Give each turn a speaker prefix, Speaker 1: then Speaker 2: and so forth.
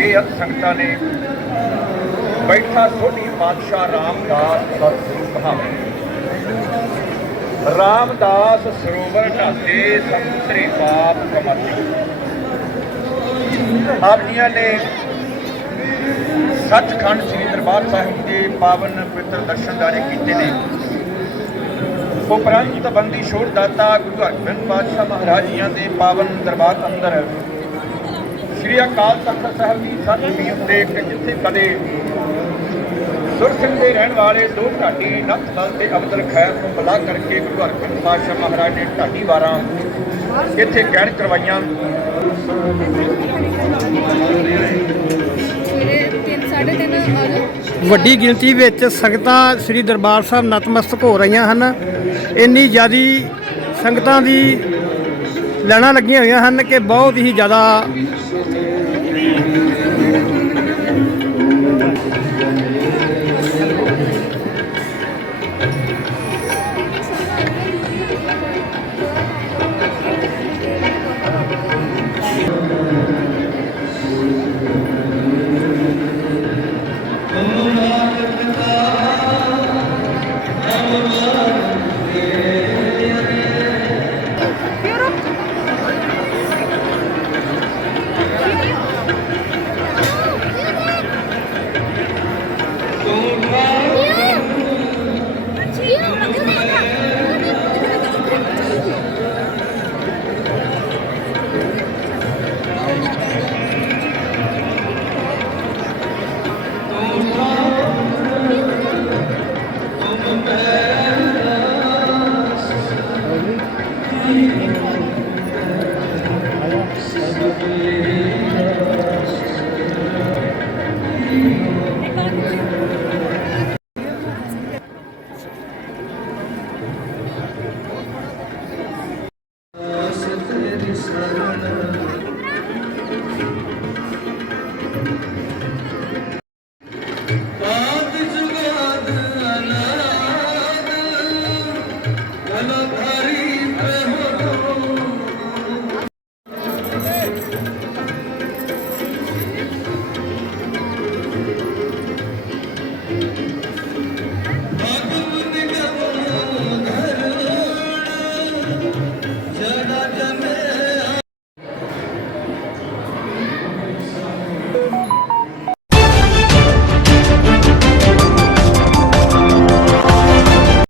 Speaker 1: ਬੇਅੰਤ ਸੰਗਤਾਂ ਨੇ ਬੈਠਾ ਸੋਢੀ ਪਾਤਸ਼ਾਹ ਰਾਮਦਾਸ ਸਤਿਗੁਰੂ ਕਹਾਵੇ ਰਾਮਦਾਸ ਸਰੋਵਰ ਢਾਤੇ ਸੰਤਰੀ ਪਾਪ ਕਮਾਤੇ। ਆਪ ਜੀਆਂ ਨੇ ਸੱਚਖੰਡ ਸ੍ਰੀ ਦਰਬਾਰ ਸਾਹਿਬ ਦੇ ਪਾਵਨ ਪਵਿੱਤਰ ਦਰਸ਼ਨ ਦਾਰੇ ਕੀਤੇ ਨੇ। ਉਪਰੰਤ ਬੰਦੀ ਛੋੜ ਦਾਤਾ ਗੁਰੂ ਹਰਗੋਬਿੰਦ ਪਾਤਸ਼ਾਹ ਮਹਾਰਾਜ ਜੀਆਂ ਦੇ ਪਾਵਨ ਦਰਬਾਰ ਅੰਦਰ ਸ੍ਰੀ ਅਕਾਲ ਤਖਤ ਸਾਹਿਬ ਦੀ ਸਤਿ ਉੱਤੇ ਇੱਕ ਜਿੱਥੇ ਕਦੇ ਸੁਰ ਸਿੰਘ ਦੇ ਰਹਿਣ ਵਾਲੇ ਦੋ ਢਾਡੀ ਨੱਥ ਦਲ ਤੇ ਅਬਦਲ ਖੈਰ ਨੂੰ ਬੁਲਾ ਕਰਕੇ ਗੁਰੂ ਹਰਗੋਬਿੰਦ ਪਾਤਸ਼ਾਹ ਮਹਾਰਾਜ ਨੇ ਢਾਡੀ ਵਾਰਾਂ ਇੱਥੇ ਗਹਿਣ ਕਰਵਾਈਆਂ।
Speaker 2: ਵੱਡੀ ਗਿਣਤੀ ਵਿੱਚ ਸੰਗਤਾਂ ਸ੍ਰੀ ਦਰਬਾਰ ਸਾਹਿਬ ਨਤਮਸਤਕ ਹੋ ਰਹੀਆਂ ਹਨ। ਇੰਨੀ ਜ਼ਿਆਦੀ ਸੰਗਤਾਂ ਦੀ ਲੈਣਾ ਲੱਗੀਆਂ ਹੋਈਆਂ ਹਨ ਕਿ ਬਹੁਤ ਹੀ ਜ਼ਿਆਦਾ
Speaker 3: Thank you.